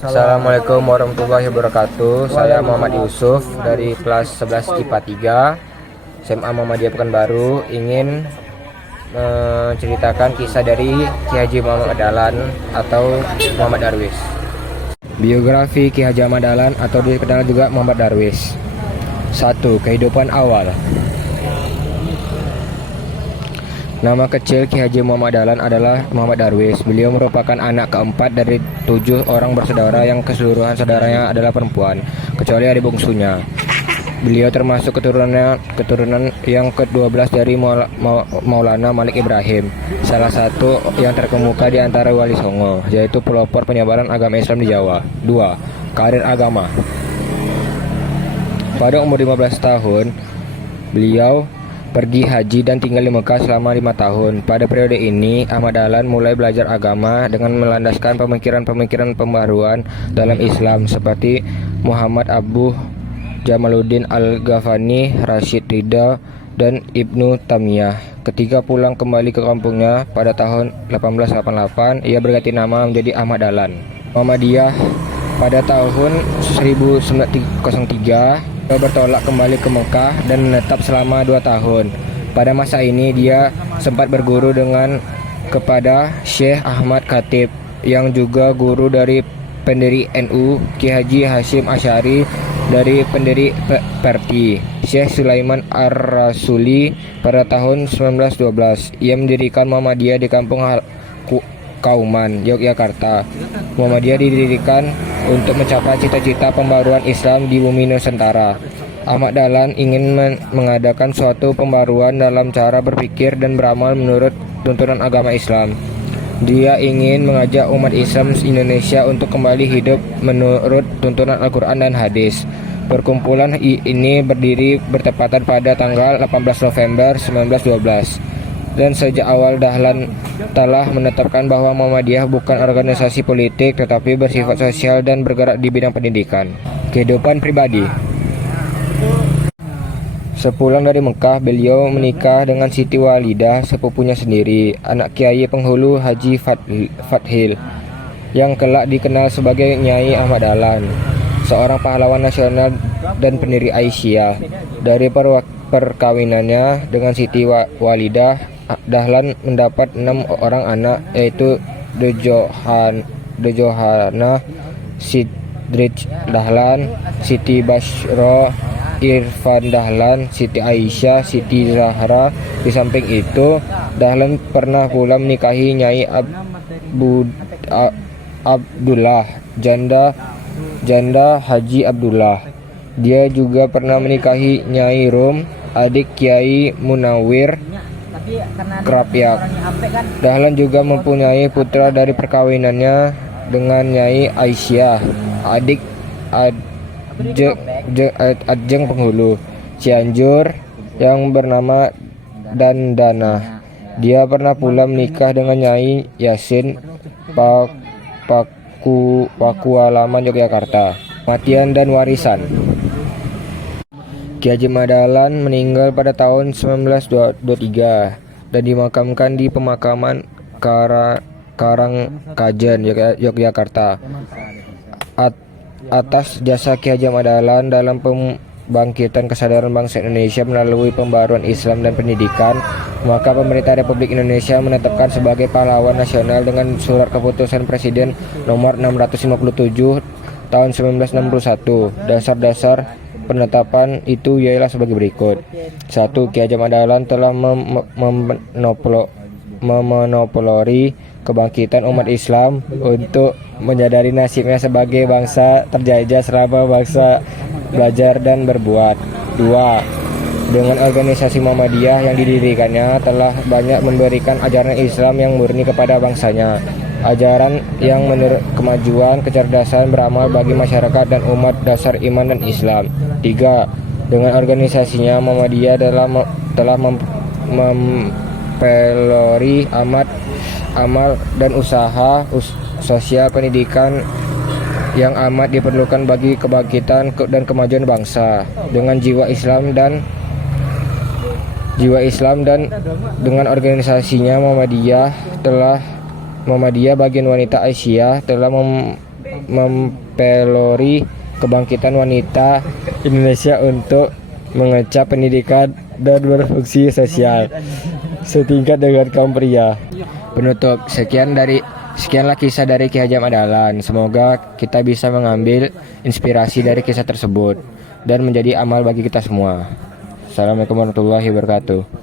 Assalamualaikum warahmatullahi wabarakatuh. Saya Muhammad Yusuf dari kelas 11 IPA 3 SMA Muhammadiyah Pekanbaru, ingin menceritakan kisah dari Ki Haji Muhammad Dahlan atau Muhammad Darwis. Biografi Ki Haji Muhammad Dahlan atau dikenal juga Muhammad Darwis. 1. Kehidupan awal. Nama kecil Ki Haji Muhammad Dahlan adalah Muhammad Darwis. Beliau merupakan anak keempat dari 7 orang bersaudara yang keseluruhan saudaranya adalah perempuan, kecuali adik bungsunya. Beliau termasuk keturunan yang ke-12 dari Maulana Malik Ibrahim, salah satu yang terkemuka di antara Wali Songo, yaitu pelopor penyebaran agama Islam di Jawa. 2. Karir agama. Pada umur 15 tahun, beliau pergi haji dan tinggal di Mekah selama 5 tahun. Pada periode ini, Ahmad Dahlan mulai belajar agama dengan melandaskan pemikiran-pemikiran pembaruan dalam Islam seperti Muhammad Abu Jamaluddin Al-Ghafani, Rashid Ridha, dan Ibnu Tamiyah. Ketika pulang kembali ke kampungnya pada tahun 1888, ia berganti nama menjadi Ahmad Dahlan. Muhammadiyah pada tahun 1903, dia bertolak kembali ke Mekah dan menetap selama 2 tahun. Pada masa ini dia sempat berguru kepada Syekh Ahmad Khatib yang juga guru dari pendiri NU, Ki Haji Hasyim Asy'ari, dari pendiri Perti, Syekh Sulaiman Ar-Rasuli pada tahun 1912. Ia mendirikan Muhammadiyah di kampung Kauman, Yogyakarta. Muhammadiyah didirikan untuk mencapai cita-cita pembaruan Islam di bumi Nusantara. Ahmad Dahlan ingin mengadakan suatu pembaruan dalam cara berpikir dan beramal menurut tuntunan agama Islam. Dia ingin mengajak umat Islam Indonesia untuk kembali hidup menurut tuntunan Al-Quran dan Hadis. Perkumpulan ini berdiri bertepatan pada tanggal 18 November 1912. Dan sejak awal Dahlan telah menetapkan bahwa Muhammadiyah bukan organisasi politik tetapi bersifat sosial dan bergerak di bidang pendidikan. Kehidupan pribadi. Sepulang dari Mekah, beliau menikah dengan Siti Walidah, sepupunya sendiri, anak Kiai Penghulu Haji Fathil, yang kelak dikenal sebagai Nyai Ahmad Dahlan, seorang pahlawan nasional dan pendiri Aisyah. Dari perkawinannya dengan Siti Walidah, Dahlan mendapat 6 orang anak, yaitu Dejohana, Sidrij Dahlan, Siti Bashro, Irfan Dahlan, Siti Aisyah, Siti Zahra. Di samping itu, Dahlan pernah pula menikahi Nyai Abdullah, janda Haji Abdullah. Dia juga pernah menikahi Nyai Rum, adik Kiai Munawir Krapyak. Dahlan juga mempunyai putra dari perkawinannya dengan Nyai Aisyah, adik Ajeng Penghulu Cianjur, yang bernama Dandana. Dia pernah pula menikah dengan Nyai Yasin Pakualaman, Yogyakarta. Kematian dan warisan. Ki Haji Muhammad Dahlan meninggal pada tahun 1923 dan dimakamkan di pemakaman Karangkajen, Yogyakarta. Atas jasa Ki Haji Muhammad Dahlan dalam pembangkitan kesadaran bangsa Indonesia melalui pembaruan Islam dan pendidikan, maka pemerintah Republik Indonesia menetapkan sebagai pahlawan nasional dengan surat keputusan Presiden nomor 657 tahun 1961. Dasar-dasar penetapan itu ialah sebagai berikut. 1. Ki Haji Muhammad Dahlan telah memonopoli kebangkitan umat Islam untuk menyadari nasibnya sebagai bangsa terjajah selama bangsa belajar dan berbuat. 2. Dengan organisasi Muhammadiyah yang didirikannya telah banyak memberikan ajaran Islam yang murni kepada bangsanya. Ajaran yang menurut kemajuan, kecerdasan beramal bagi masyarakat dan umat dasar iman dan Islam. 3. Dengan organisasinya, Muhammadiyah telah mempelori amal dan usaha sosial pendidikan yang amat diperlukan bagi kebangkitan dan kemajuan bangsa. Dengan jiwa Islam dan dengan organisasinya Muhammadiyah bagian wanita Aisyah telah mempelori kebangkitan wanita Indonesia untuk mengecap pendidikan dan berfungsi sosial setingkat dengan kaum pria. Penutup, sekianlah kisah dari Ki Hajar Dahlan. Semoga kita bisa mengambil inspirasi dari kisah tersebut dan menjadi amal bagi kita semua. Assalamualaikum warahmatullahi wabarakatuh.